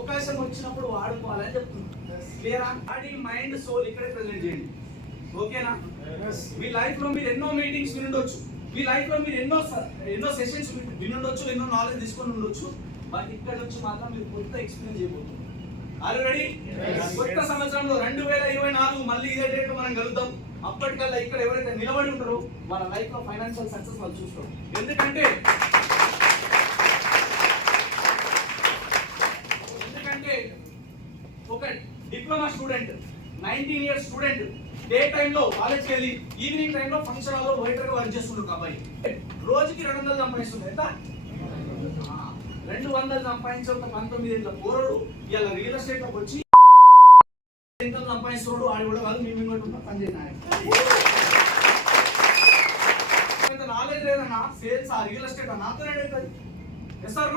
అవకాశం వచ్చినప్పుడు వాడుకోవాలని చెప్తున్నా క్లియరా బాడీ మైండ్ సోల్ ఇక్కడే ప్రెజెంట్ చేయండి. ఓకేనా? మీ లైఫ్లో మీరు ఎన్నో మీటింగ్స్ వినుండొచ్చు. మీ లైఫ్లో మీరు ఎన్నో ఎన్నో సెషన్స్ వినుండొచ్చు ఎన్నో నాలెడ్జ్ తీసుకొని ఉండొచ్చు. బట్ ఇక్కడ నుంచి మాత్రం మీరు కొత్త ఎక్స్పీరియన్స్ చేయబోతున్నారు. ఆర్ రెడీ కొత్త సంవత్సరంలో రెండు వేల ఇరవై నాలుగు మళ్ళీ ఇదే డేట్ మనం కలుద్దాం. అప్పటికల్లా ఇక్కడ ఎవరైతే నిలబడి ఉంటారో వాళ్ళ లైఫ్లో ఫైనాన్షియల్ సక్సెస్ వాళ్ళు చూస్తారు. ఎందుకంటే ఒక diploma student. Nineteen years student. Day టైంలో కాలేజ్కి వెళ్ళి ఈవినింగ్ టైంలో ఫంక్షన్ హాల్లో వెయిటర్గా వర్క్ చేస్తుండ్రు ఒక అబ్బాయి. రోజుకి రెండు వందలు సంపాదిస్తుంది ఎంత? రెండు వందలు సంపాదించే ఒక పంతొమ్మిది ఏళ్ళ పోరడు ఇలా రియల్ ఎస్టేట్లోకి వచ్చి ఎంత సంపాదిస్తున్నాడు ఆడు కూడా కాదు మేము ఇంకోటి ఉంటాం పని చేయడానికి నాలెడ్జ్ లేదన్నా సేల్స్ ఆ రియల్ ఎస్టేట్ నాతో ఎస్ సార్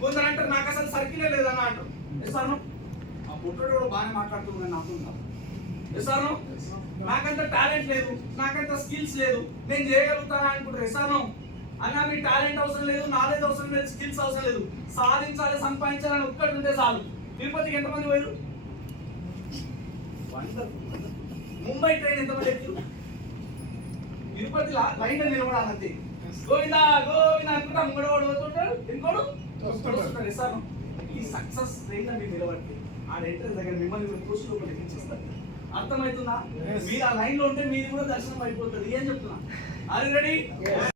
కొందరు అంటారు నాకు అసలు సర్కిలే లేదన్నా అంటారు. ఎస్ సార్ పుట్టడు కూడా బాగానే మాట్లాడుతున్నాడు నాతో ఎస్ సార్ నాకంత టాలెంట్ లేదు నాకంత స్కిల్స్ లేదు నేను చేయగలుగుతానా అనుకుంటారు ఎస్ సార్ అన్న మీ టాలెంట్ అవసరం లేదు నాలెడ్జ్ అవసరం లేదు స్కిల్స్ అవసరం లేదు. సాధించాలి సంపాదించాలని ఒక్కటి ఉంటే చాలు. తిరుపతికి ఎంతమంది పోయారు. ముంబై ట్రైన్ ఎంతమంది ఎక్కారు తిరుపతిలో లైన్ నిలబడాలంతే. గోవిందా గోవిందా అనుకుంటా ముంగడవాడు పోతుంటాడు ఇంకోడు? వస్తుంటాడు. ఈ సక్సెస్ ట్రైన్ మీరు నిలబడితే ఆ డైరెక్టర్ దగ్గర మిమ్మల్ని మీరు పోస్ట్ లోపల ఎక్కించేస్తారు అర్థమవుతుందా. మీరు ఆ లైన్లో ఉంటే మీరు కూడా దర్శనం అయిపోతుంది ఏం చెప్తున్నా? అది రెడీ